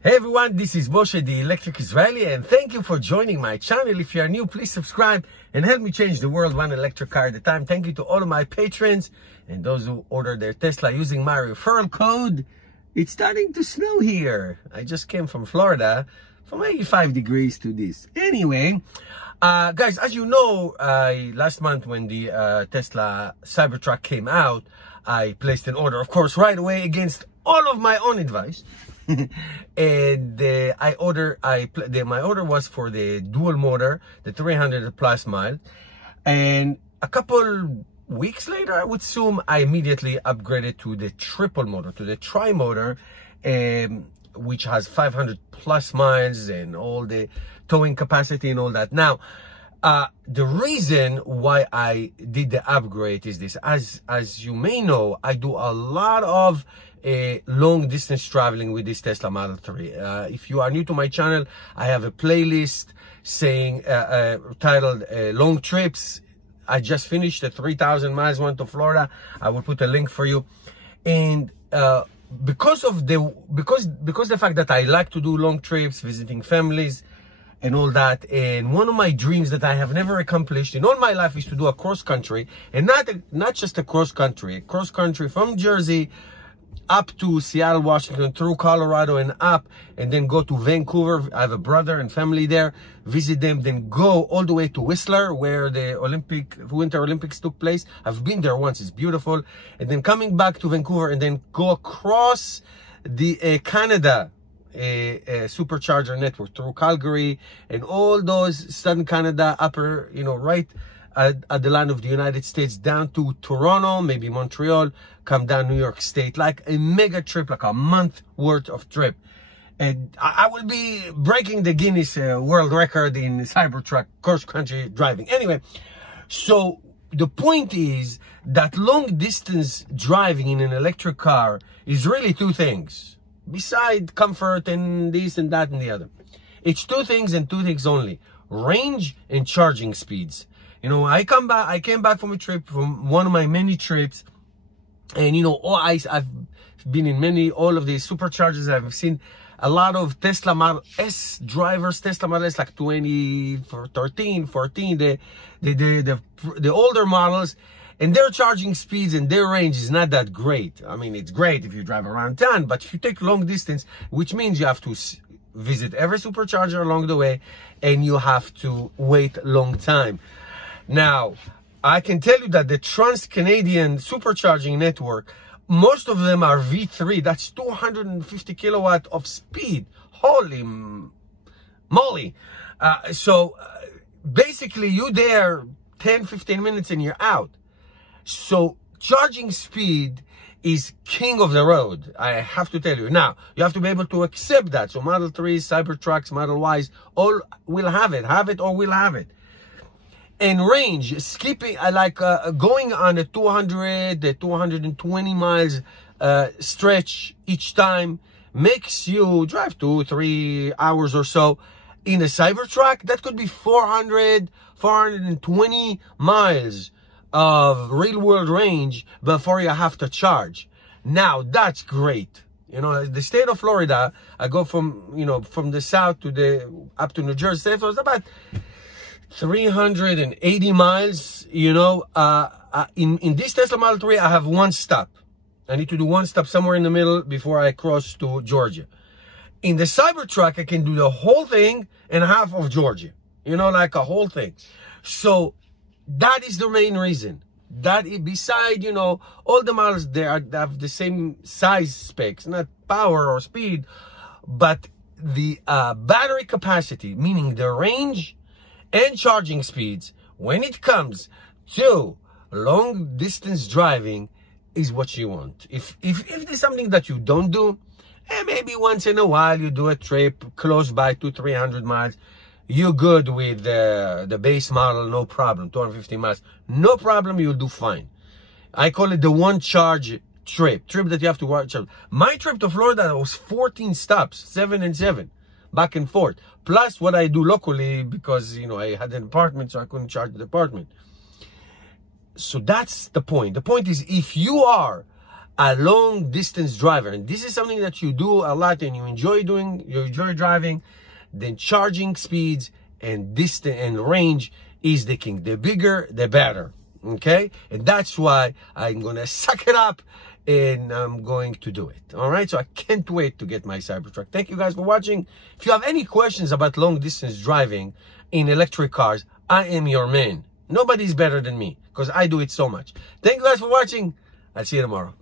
Hey everyone, this is Moshe, the Electric Israeli, and thank you for joining my channel. If you are new, please subscribe and help me change the world one electric car at a time. Thank you to all of my patrons and those who order their Tesla using my referral code. It's starting to snow here. I just came from Florida, from 85 degrees to this. Anyway, guys, as you know, last month when the Tesla Cybertruck came out, I placed an order, of course, right away against all of my own advice. And my order was for the dual motor, the 300 plus mile, and a couple weeks later, I would assume, I immediately upgraded to the triple motor, to the tri-motor, which has 500 plus miles and all the towing capacity and all that. Now, the reason why I did the upgrade is this. As you may know, I do a lot of long distance traveling with this Tesla Model 3. If you are new to my channel, I have a playlist saying titled long trips. I just finished a 3,000 miles one to Florida. I will put a link for you. And because the fact that I like to do long trips, visiting families and all that, and one of my dreams that I have never accomplished in all my life is to do a cross country, and not just a cross country from Jersey up to Seattle, Washington, through Colorado and up, and then go to Vancouver. I have a brother and family there, visit them, then go all the way to Whistler, where the Winter Olympics took place. I've been there once, it's beautiful. And then coming back to Vancouver, and then go across the Canada Supercharger network through Calgary and all those southern Canada, upper, right at the line of the United States, down to Toronto, maybe Montreal, come down New York State, like a mega trip, like a month worth of trip. And I will be breaking the Guinness World Record in Cybertruck cross country driving. Anyway, so the point is that long distance driving in an electric car is really two things, beside comfort and this and that and the other. It's two things and two things only: range and charging speeds. I came back from a trip, from one of my many trips, and I've been in all of these superchargers. I've seen a lot of Tesla Model S drivers, Tesla Model S, like 2013, 14, the older models, and their charging speeds and their range is not that great. I mean, it's great if you drive around town, but if you take long distance, which means you have to visit every supercharger along the way, and you have to wait long time. Now, I can tell you that the Trans-Canadian Supercharging network, most of them are V3. That's 250 kilowatt of speed. Holy moly. So basically, you're there 10, 15 minutes and you're out. So charging speed is king of the road, I have to tell you. Now, you have to be able to accept that. So Model 3s, Cybertrucks, Model Ys, all will have it or will have it. And range, skipping, going on a 220 miles stretch each time makes you drive 2-3 hours or so. In a Cybertruck, that could be 420 miles of real world range before you have to charge. Now, that's great. The state of Florida, I go from, from the south to up to New Jersey, so it's about 380 miles, in this Tesla Model 3, I have one stop. I need to do one stop somewhere in the middle before I cross to Georgia. In the Cybertruck, I can do the whole thing and half of Georgia, like a whole thing. So that is the main reason. That beside, all the models they have the same size specs, not power or speed, but the battery capacity, meaning the range and charging speeds, when it comes to long distance driving, is what you want. If there's something that you don't do, and maybe once in a while you do a trip close by 200-300 miles, you're good with the base model, no problem. 250 miles, no problem, you'll do fine. I call it the one charge trip that you have to watch. My trip to Florida was 14 stops, 7 and 7. Back and forth, plus what I do locally, because I had an apartment, so I couldn't charge the apartment. So that's the point. The point is, if you are a long distance driver, and this is something that you do a lot and you enjoy doing, you enjoy driving, then charging speeds and distance and range is the king. The bigger, the better. Okay? And that's why I'm gonna suck it up and I'm going to do it. All right? So I can't wait to get my Cybertruck. Thank you guys for watching. If you have any questions about long distance driving in electric cars, I am your man. Nobody's better than me because I do it so much. Thank you guys for watching. I'll see you tomorrow.